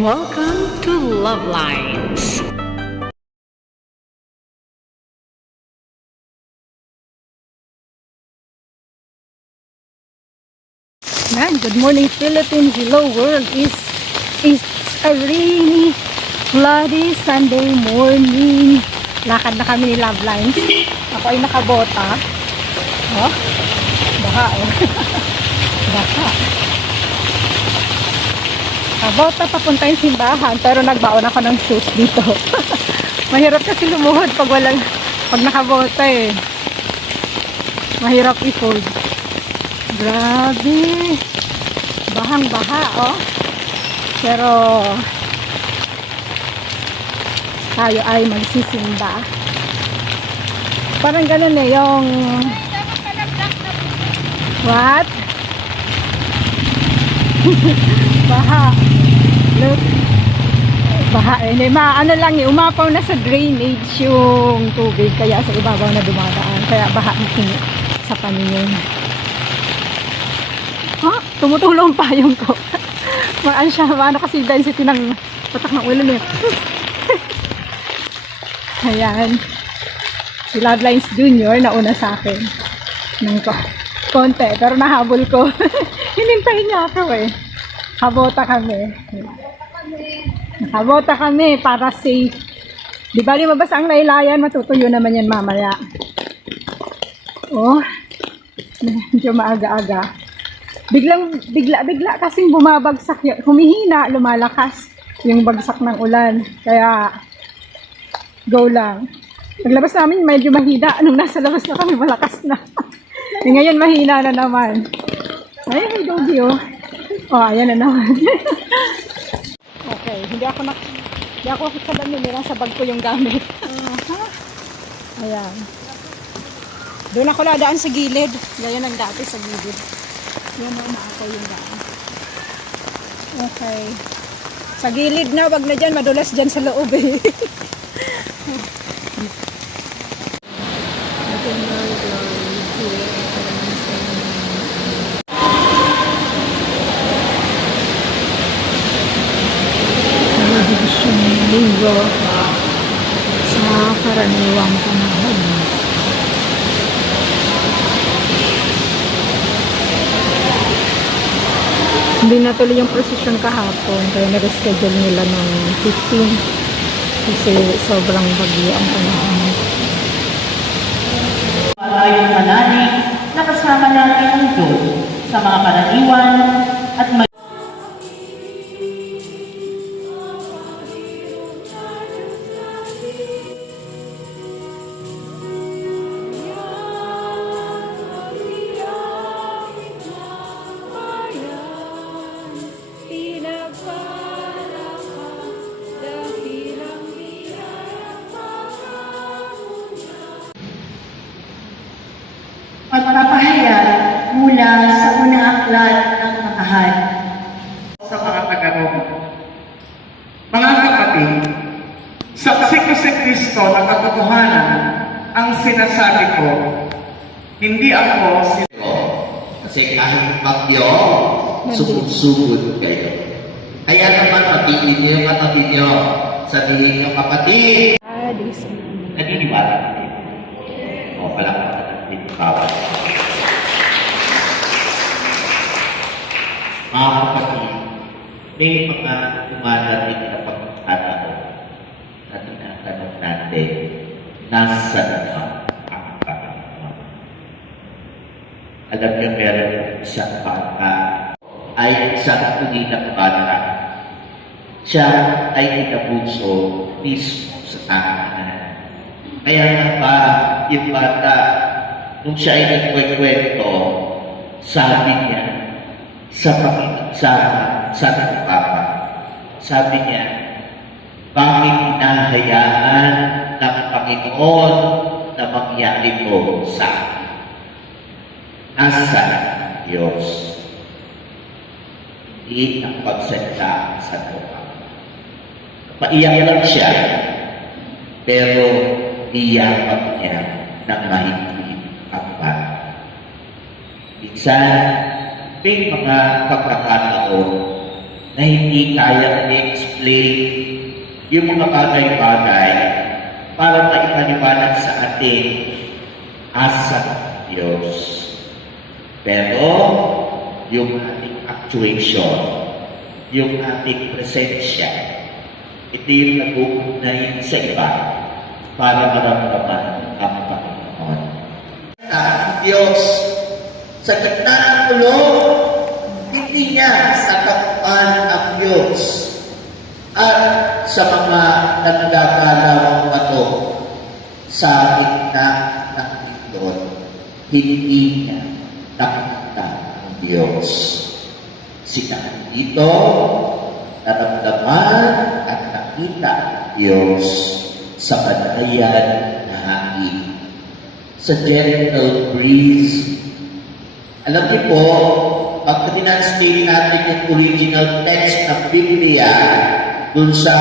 Welcome to Love Lines. Good morning Philippines, hello world. It's a rainy, floody Sunday morning. Lakad na kami ni Love Lines. Ako ay nakabota. Oh, baka baka. Nakabota papunta yung simbahan, pero nagbaon ako ng shoes dito. Mahirap kasi lumuhod pag nakabota eh. Mahirap i-fold. Grabe. Bahang-baha, oh. Pero tayo ay magsisimba. Parang ganun eh, yung what? Baha. Look. Baha eh. Ano lang eh, umapaw na sa drainage yung tubig, kaya sa ibabaw na dumadaan. Kaya baha sa paningin. Ha? Tumutulong pa yung ko. Ano siya, ano kasi density ng patak ng ulo niya. Ayan. Si Love Lines Junior nauna sa akin. Ng konti, pero nahabol ko. Hinintayin niya ako eh. Habota kami. Nakabota kami para safe. Di ba mabasa ang laylayan, matutuyo naman yan mamaya. Oh, medyo maaga-aga. Bigla kasing bumabagsak yun. Humihina, lumalakas yung bagsak ng ulan. Kaya, go lang. Paglabas namin, medyo mahina. Nung nasa labas na kami, malakas na. Ngayon, mahina na naman. Ay, may doggy, oh. Oh, ayan na naman. Okay, hindi ako sa banyo nila, sa bag ko yung gamit. Ayan. Doon ako ladaan sa gilid. Ganyan ang dati sa gilid. Yan na umaakaw yung daan. Okay. Sa gilid na, wag na dyan. Madulas dyan sa loob eh. Linggo sa karaniwang panahon. Hindi natuloy yung prosesyon kahapon, kaya nag-schedule nila ng 15 kasi sobrang bagyo ang panahon. Malayong manalig na kasama natin ang Diyos sa mga karaniwan at pagpapahayag mula sa unang aklat ng Makahan. Sa mga taga-Roma. Mga kapatid, saksi ko si Kristo na katotohanan ang sinasabi ko, hindi ako si kasi kahit bagyo, sugod-sugod kayo. Kaya naman matigil niyo yung kapatid niyo. Sabihin niyo, kapatid, naniniwala natin. O pala kapatid, bawat. Mga kapatid, may mga dumadating na pagkakataon na tinatanong natin, nasa na ang Panginoon? Alam niyo, meron isang bata ay isang tulinang bata. Siya ay inabuso mismo sa tahanan. Kaya nga ba yung bata, nung siya ay nagkwekwento, sabi niya sa nagpapa, sabi niya, bakit hinahayaan ng Panginoon na mangyari ko sa akin? Nasa Diyos. Hindi ang pagsalita sa lupa. Paiyak lang siya, pero iyakap niya ng mahigpit ang bata. Minsan, may mga pagkakataon na na hindi kayang i-explain yung mga bagay-bagay para maipaliwanag sa atin asa ng Diyos. Pero yung ating actuation, yung ating presensya, ito yung nag-uugnay sa iba para maramdaman ang Panginoon. Ang Diyos, sa gitna ng kulong, hindi niya sakapan ang Diyos. At sa mga nagdagalawang bato sa gitna ng lindol, hindi niya nakita ang Diyos. Sila dito, naramdaman at nakita ang Diyos sa banayan na hangin, sa gentle breeze. Alam niyo po, pag tinanslate natin yung original text ng Biblia dun sa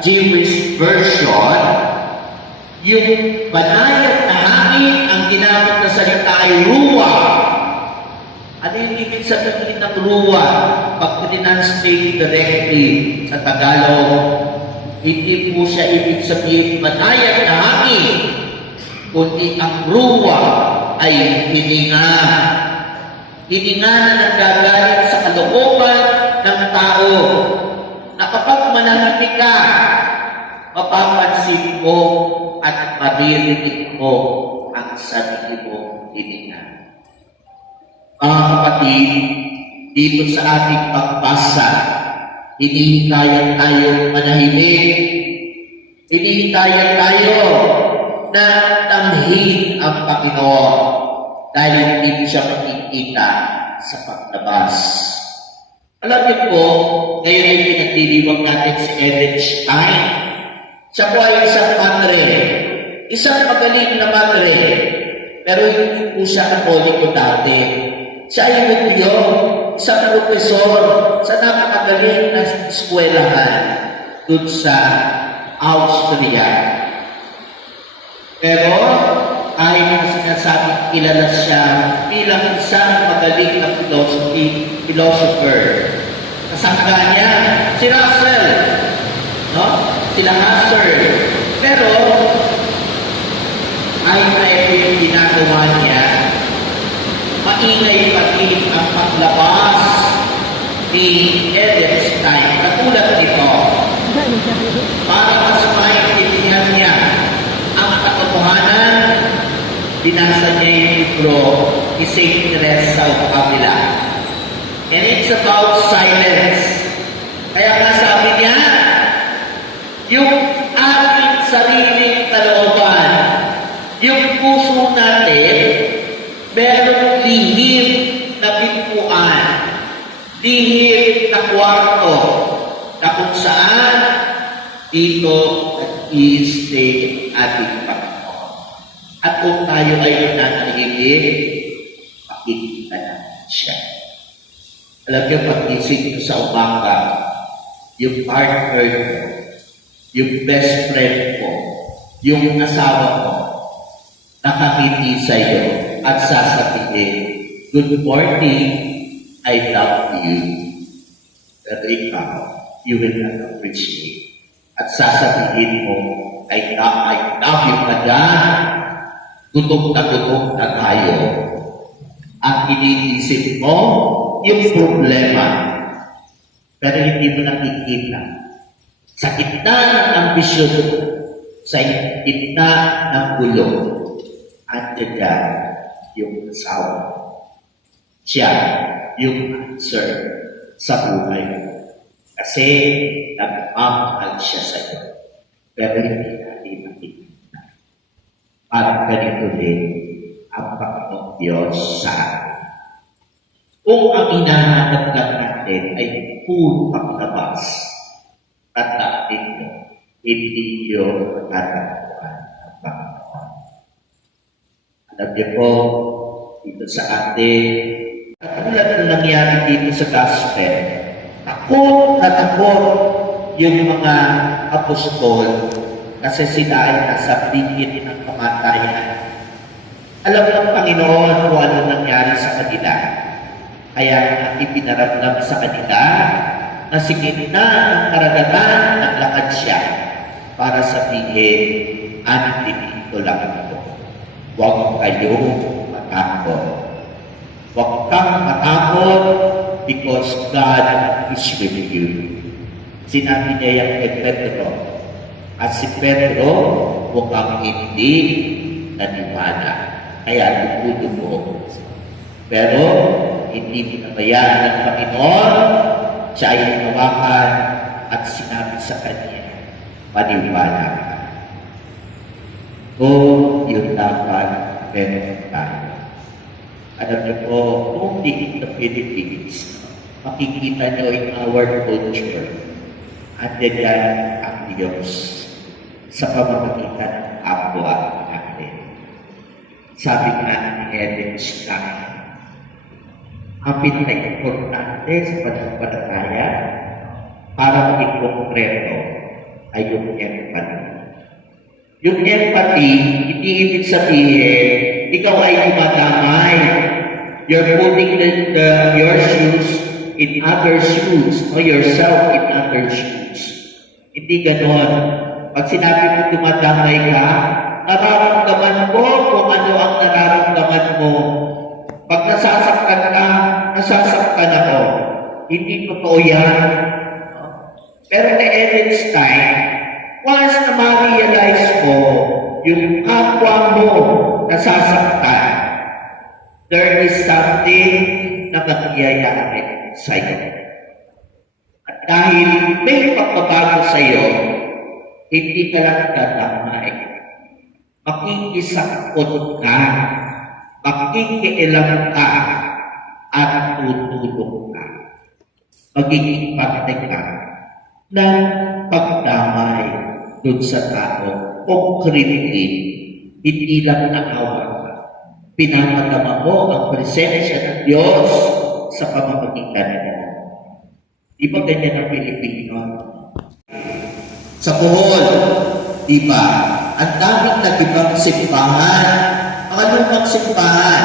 Jewish version, yung banayad na hangin ang ginamit na salita ay ruwa. Ano yung ibig sabihin ng ruwa? Pag tinanslate directly sa Tagalog, hindi po siya ibig sabihin banayad na hangin, kundi ang ruwa ay hininga. Hininga na nanggagaling sa kalooban ng tao, na kapag manahimik ka, mapapansin mo at maririnig mo ang sarili mong hininga. Mga kapatid, dito sa ating pagbasa, hinihikayan tayo manahimik, hinihikayan tayo na tamhin ang Panginoon dahil hindi siya makikita sa paglabas. Alam niyo po, ngayon ay pinagdiriwang natin si Ellen Stein. Siya po ay isang madre, isang magaling na madre, pero hindi po siya katoliko dati. Siya ay mudyo, isang profesor sa napakagaling na eskwelahan dun sa Austria. Pero kahit na sinasabing kilala siya bilang isang magaling na philosopher. Kasangga niya si Russell, no? Sila Husserl. Pero ay ito yung ginagawa niya, maingay pati ang paglabas ni Ellen Stein. Katulad nito, para mas maintindihan niya ang katotohanan, binasa niya yung libro ni St. Teresa of Avila. And it's about silence. Kaya nga sabi niya, yung ating sariling kalooban, yung puso natin, merong lihim na pintuan, lihim na kwarto, na kung saan dito nag-i-stay ating Panginoon. At kung tayo ay nananahimik, makikita natin siya. Alam niyo, pag-isip ko sa umaga, yung partner ko, yung best friend ko, yung asawa ko, nakangiti sa iyo at sasabihin, "Good morning, I love you." Pero ikaw, you will not appreciate. At sasabihin mo, I love you ka dyan. Gutom na tayo. At iniisip mo, yung problema, pero hindi mo nakikita. Sa gitna ng ambisyon, sa gitna ng gulo, at dyan yung asawa. Siya yung answer sa buhay mo. Kasi nagmamahal siya sa iyo. Pero hindi natin makikita. Parang ganito din ang Panginoong Diyos sa atin. Kung ang hinahanap lang natin ay puro paglabas, tandaan mo, hindi yun magkatagpuan ng Panginoon. Alam niyo po, dito sa atin, katulad na nangyari dito sa gospel, takot yung mga apostol kasi sila ay nasa bingit ng kamatayan. Alam ng Panginoon kung ano nangyari sa kanila. Kaya ipinaramdam sa kanila na si gitna ng karagatan naglakad siya para sabihin, andito lang ako. Huwag kayong matakot. Huwag kang matakot because God is with you. Sinabi niya yan kay Pedro. At si Pedro, mukhang hindi naniwala. Kaya dugo. Pero hindi pinabayaan ng Panginoon. Siya ay nawakan at sinabi sa kanya, maniwala ka. Yun dapat meron tayo. Alam niyo po, only in the Philippines, makikita niyo in our culture, andyan yan ang Diyos sa pamamagitan ng kapwa natin. Sabi nga ni Ellen Stein, ang pinaka-importante sa pananampalataya para maging konkreto ay yung empathy. Yung empathy, hindi ibig sabihin, ikaw ay tumatamay. You're putting your shoes in other shoes or yourself in other shoes. Hindi ganon. Pag sinabi mo tumatamay ka, nararamdaman mo kung ano ang nararamdaman mo. Pag nasasaktan ka, nasasaktan ako. Hindi totoo yan. Pero kay Ellen Stein, once na ma-realize mo yung kapwa mo nasasaktan, there is something na magyayari sa'yo. At dahil may pagbabago sa'yo, hindi ka lang tatamay. Makikisakot ka, makikialam ka, at tutulong ka. Magiging parte ka ng pagdamay doon sa tao. Concretely, hindi lang naawa ka. Pinapadama mo ang presensya ng Diyos sa pamamagitan mo. Di ba ganyan ang Pilipino? Sa Bohol, di ba? Ang daming nag-ibang simbahan, mga lumang simbahan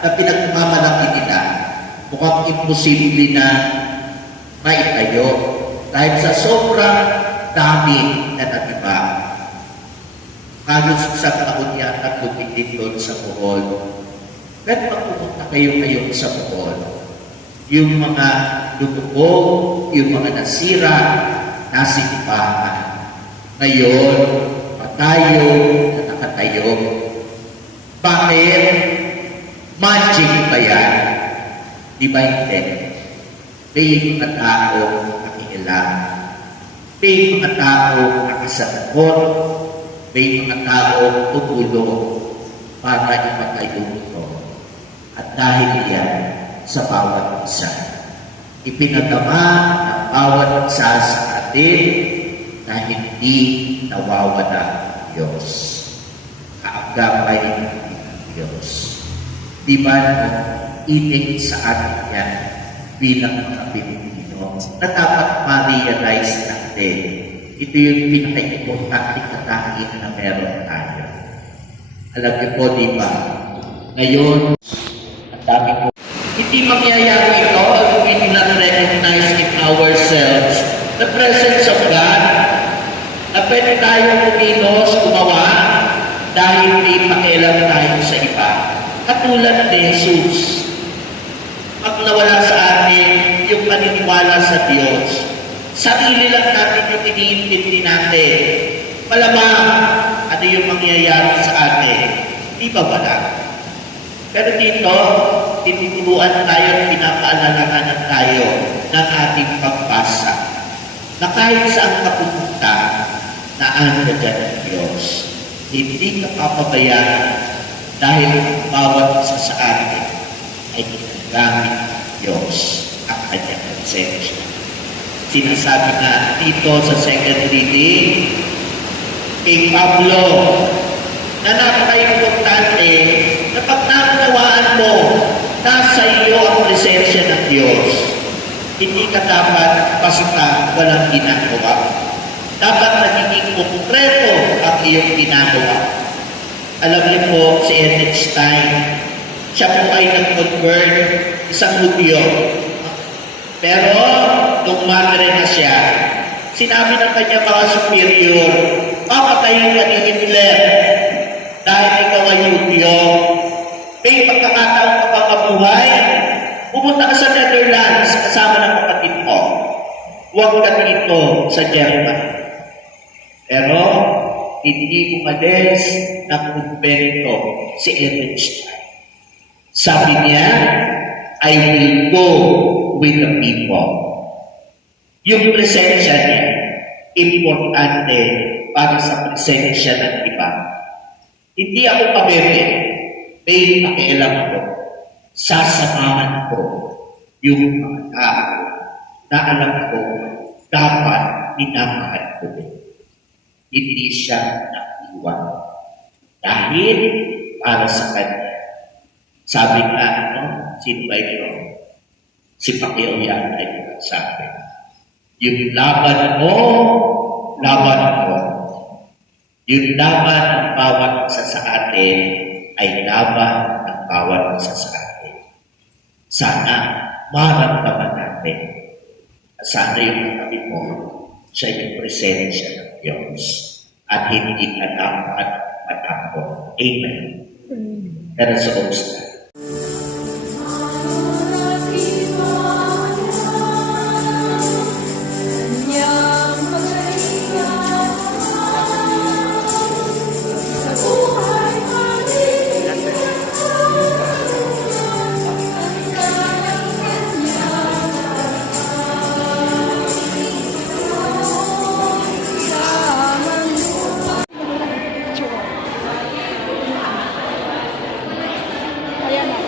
na pinagmamalaki nila. Mukhang imposible na maitayo dahil sa sobrang dami na nag-iba. Halos isang taon yata tumitin doon sa Bohol. Pero pag pumunta kayo ngayon sa Bohol, yung mga lumubog, yung mga nasira, nasimbahan. Ngayon, patayo na nakatayo. Bakit? Magic ba yan? Di ba hindi? May mga tao nakikialam. May mga tao nakasapot. May mga tao tumulong para ipatayo ito. At dahil yan sa bawat isa, ipinagama ng bawat isa sa atin na hindi nawawala ng Diyos. Kaagapay ng Diyos. Di ba inig sa atin yan bilang mga Pilipino na dapat ma-realize natin. Ito yung pinaka-importante katahian na meron tayo. Alam niyo po, di ba? Ngayon, ang dami po. Hindi mangyayari ito if we do not recognize in ourselves the presence of God na pwede tayo kumilos, gumawa dahil may pakialam tayo sa iba. Katulad ni Jesus. Pag nawala sa atin yung paniniwala sa Diyos, sarili lang natin yung iniintindi natin. Malamang ano yung mangyayari sa atin. Di ba wala? Pero dito, tinuturuan tayo at pinapaalalahanan tayo ng ating pagbasa na kahit saan ka pumunta, naandyan ang Diyos. Hindi ka papabayaan dahil bawat isa sa atin ay ginagamit ng Diyos ang kanyang presensya. Sinasabi nga dito sa second reading, kay Pablo, na napaka-importante na pag naunawaan mo, nasa iyo ang presensya ng Diyos. Hindi ka dapat basta walang ginagawa. Dapat nagiging konkreto ang iyong ginagawa. Alam niyo po, si Ellen Stein, siya po ay nag-convert isang Hudyo. Pero nung madre na siya, sinabi ng kanya mga superior, papatayin ka ni Hitler dahil ikaw ay Hudyo. May pagkakataon ka pang mabuhay, pumunta ka sa Netherlands kasama ng kapatid mo. Huwag ka dito sa German. Pero, hindi umalis ng kumbento si Ehrenstein. Sabi niya, I will go with the people. Yung presensya niya, importante para sa presensya ng iba. Hindi ako pabebe, may pakialam ko. Sasamahan ko yung mga tao na alam ko dapat minamahal ko. Hindi siya naiwan. Dahil para sa kanya. Sabi nga, sino ba ito? Si Pacquiao yan ay sabi. Yung laban mo, laban mo. Yung laban ng bawat isa sa atin ay laban ng bawat isa sa atin. Sana maramdaman natin. Sana yung katabi mo, siya yung presensya ng Diyos. At hindi ka dapat matakot. Amen. Let us all stand. Ayan na.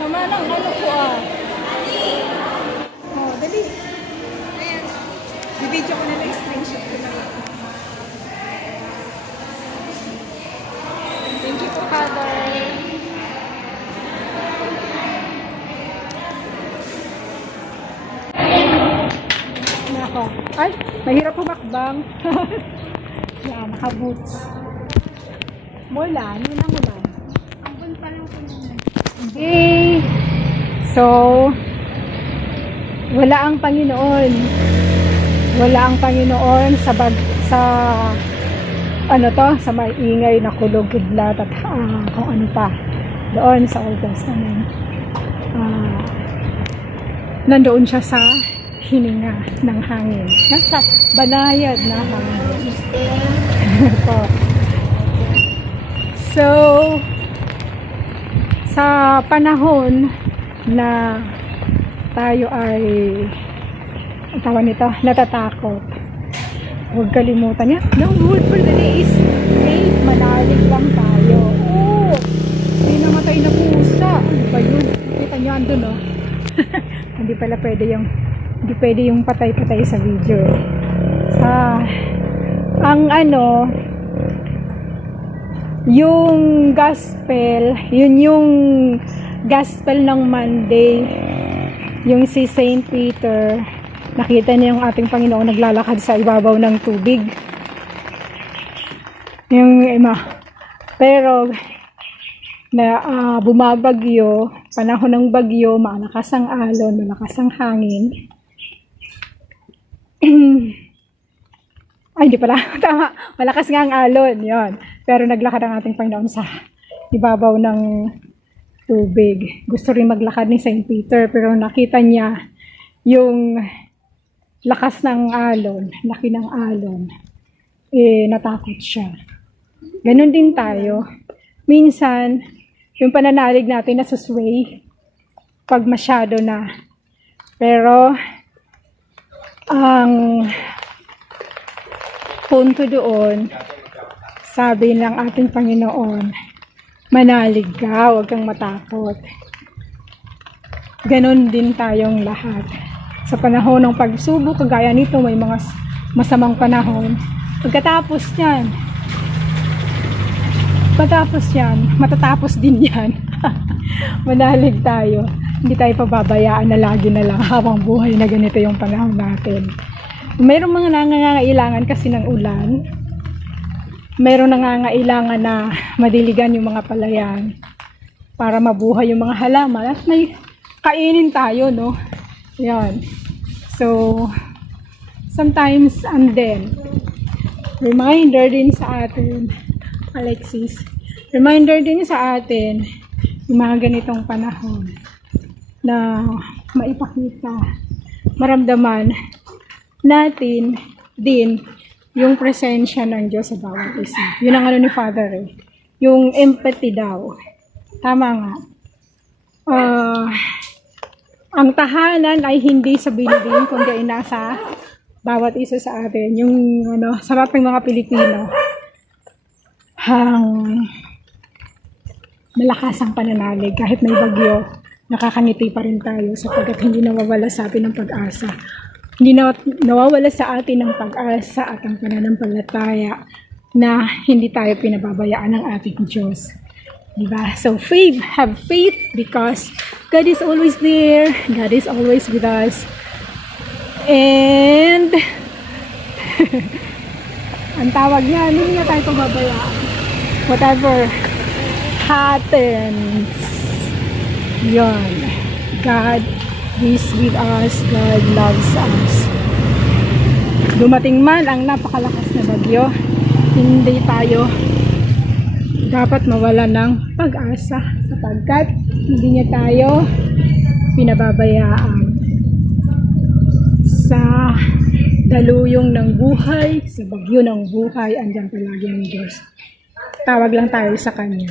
Sama ng ano ko Oh, dali. Ayan. Bibidyo ko na lang, screenshot ko na lang. Thank you po, Father. Nako. Ay, mahirap pumakbang. Yan, naka-boots. Mulan, yun ang mulan. Ambon pa lang po naman. Okay. So, wala ang Panginoon. Wala ang Panginoon sa sa maingay na kulog, kidlat at kung ano pa. Doon sa Old Testament. Nandoon siya sa hininga ng hangin. Nasa banayad na hangin. So, sa panahon na tayo ay natatakot, huwag kalimutan niya. No word for the day is faith. Manalig lang tayo. Oh, may namatay na pusa. Ano ba yun? Kita niyo andun, no? Hindi pwede yung patay-patay sa video. Yung gospel, yun yung gospel ng Monday, yung si Saint Peter, nakita niya yung ating Panginoon naglalakad sa ibabaw ng tubig. Pero bumabagyo, panahon ng bagyo, malakas ang alon, malakas ang hangin. Ay, hindi pala. Tama. Malakas nga ang alon. Yun. Pero naglakad ang ating Panginoon sa ibabaw ng tubig. Gusto rin maglakad ni Saint Peter, pero nakita niya yung lakas ng alon, laki ng alon. Natakot siya. Ganon din tayo. Minsan, yung pananalig natin nasusway pag masyado na. Pero, ang punto doon, sabi ng ating Panginoon, manalig ka, huwag kang matakot. Ganon din tayong lahat. Sa panahon ng pagsubok, kagaya nito, may mga masamang panahon. Pagkatapos yan, matatapos din yan. Manalig tayo. Hindi tayo pababayaan na lagi na lang habang buhay na ganito yung panahon natin. Mayroong mga nangangailangan kasi ng ulan. Mayroong nangangailangan na madiligan yung mga palayan. para mabuhay yung mga halaman at may kainin tayo, no? Yan. So, sometimes, and then, reminder din sa atin, Alexis, reminder din sa atin, yung mga ganitong panahon, na maipakita, maramdaman natin din yung presensya ng Diyos sa bawat isa. Yun ang ano ni Father eh. Yung empathy daw. Tama nga. Ang tahanan ay hindi sa building, kundi nasa bawat isa sa atin. Yung ano, sarap ng mga Pilipino. Malakas ang pananalig. Kahit may bagyo, nakakangiti pa rin tayo sapagkat hindi nawawala sa atin ng pag-asa. Hindi nawawala sa atin ng pag-asa at ang pananampalataya na hindi tayo pinababayaan ng ating Diyos. Diba? So faith, have faith because God is always there. God is always with us. And ang tawag niya, hindi niya tayo pababayaan. Whatever happens, yun. God is with us. God loves us. Dumating man ang napakalakas na bagyo, hindi tayo dapat mawala ng pag-asa sapagkat hindi niya tayo pinababayaan sa daluyong ng buhay, sa bagyo ng buhay, andyan palagi ng Diyos. Tawag lang tayo sa Kanya.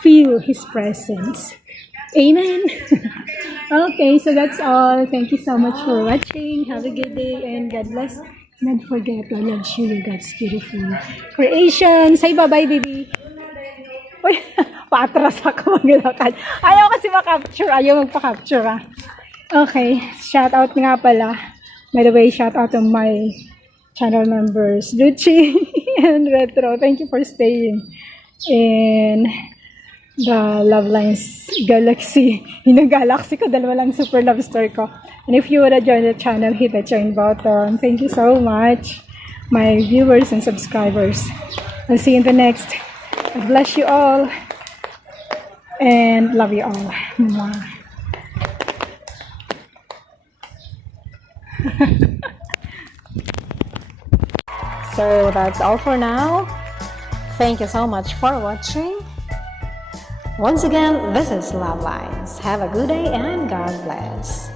Feel His presence. Amen. Okay, so that's all. Thank you so much for watching. Have a good day and God bless. Don't forget to love you, God's beautiful creation. Say bye-bye, baby. Uy, patras ako maglakad. Ayaw kasi makapture. Ayaw magpa-capture, ah. Okay, shout out nga pala. By the way, shout out to my channel members, Luchi and Retro. Thank you for staying in the Love Lines Galaxy. Yung Galaxy ko, dalawa lang super love story ko. And if you wanna join the channel, hit the join button. Thank you so much, my viewers and subscribers. I'll see you in the next. God bless you all and love you all. Mwah. So that's all for now. Thank you so much for watching. Once again, this is Love Lines. Have a good day and God bless.